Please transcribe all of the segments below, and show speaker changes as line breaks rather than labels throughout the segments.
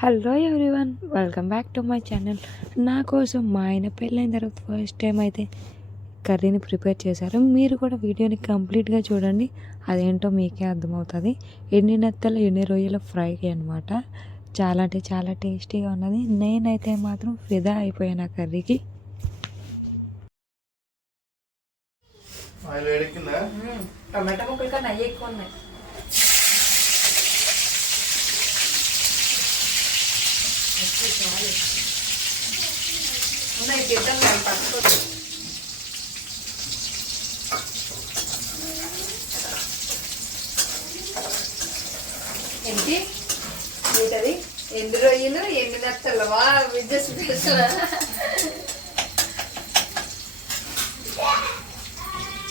Hello everyone welcome back to my channel నా కోసం మా ఆయన పెళ్ళైన తర్వాత ఫస్ట్ టైం అయితే కర్రీని ప్రిపేర్ చేశారు. మీరు కూడా వీడియోని కంప్లీట్గా చూడండి. అదేంటో మీకే అర్థమవుతుంది. ఎన్ని నెత్తలు ఎన్ని రొయ్యల ఫ్రై అనమాట చాలా అంటే చాలా టేస్టీగా ఉన్నది. నేనైతే మాత్రం ఫిదా అయిపోయాను ఆ కర్రీకి. టొమాటో ముక్కలు కన్నా అయ్యి ఎక్కువ ఉన్నాయి. ఉన్నాయి తిద్దాం కానీ పట్టుకోవచ్చు ఏంటి? ఏంటది? ఎండు రొయ్యలు ఎండు నచ్చలవా విద్య స్పెషల్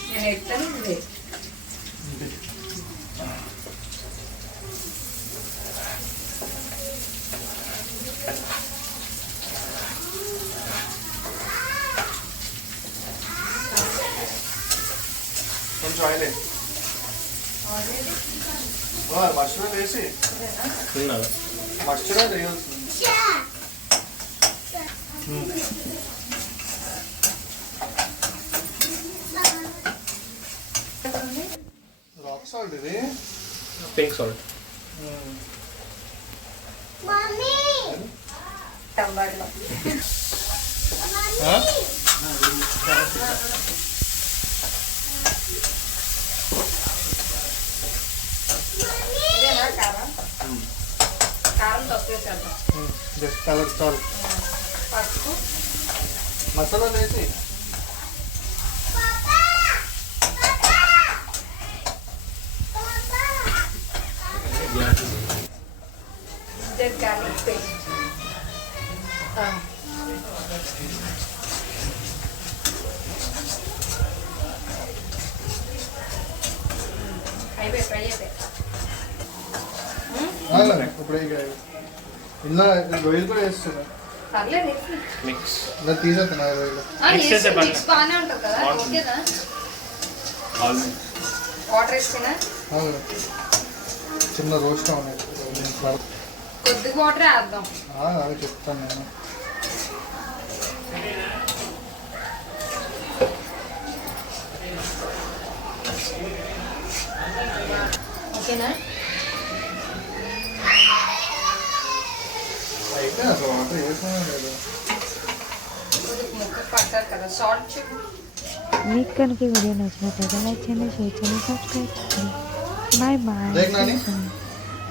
నేను ఎట్టాను
కొంచెం ఆయిల్ మస్టర్డ్ వేసి. మస్టర్డ్ వేయాల్సింది. రాక్ సాల్ట్ ఇది.
Pink salt um. తక్కువ చేద్దాం
ఉమ్. జస్ట్ కలర్ చాలు
పసుపు
మసాలా వేసి
జింజర్ గార్లిక్ పేస్ట్ అయిపోయి ఫ్రై అయిపోయి
ఆగలే, ఇప్పుడే ఇక ఇలా రొయ్యలు కూడా వేస్తున్నా.
మిక్స్
ఇలా తీసేస్తున్నా రొయ్యలు
ఆ,
Mix
వేసి
చేసే పర్లేదు.
మిక్స్ బాగానే ఉంటుంది కదా.
బాగుంటుంది.
ఓకేనా
ఆల్మండ్
వాటర్ వేసుకున్నా.
చిన్న రోస్ట్ ఉన్నాయి.
కొద్దిగా వాటరే వేద్దాం.
అవి చెప్తాను నేను.
ఓకేనా చెప్పు
మీకు కనుక ఈ వీడియో నచ్చినట్లయితే లైక్ చేయండి షేర్ చేయండి సబ్స్క్రైబ్ చేయండి బాయ్ బాయ్
లేక నాని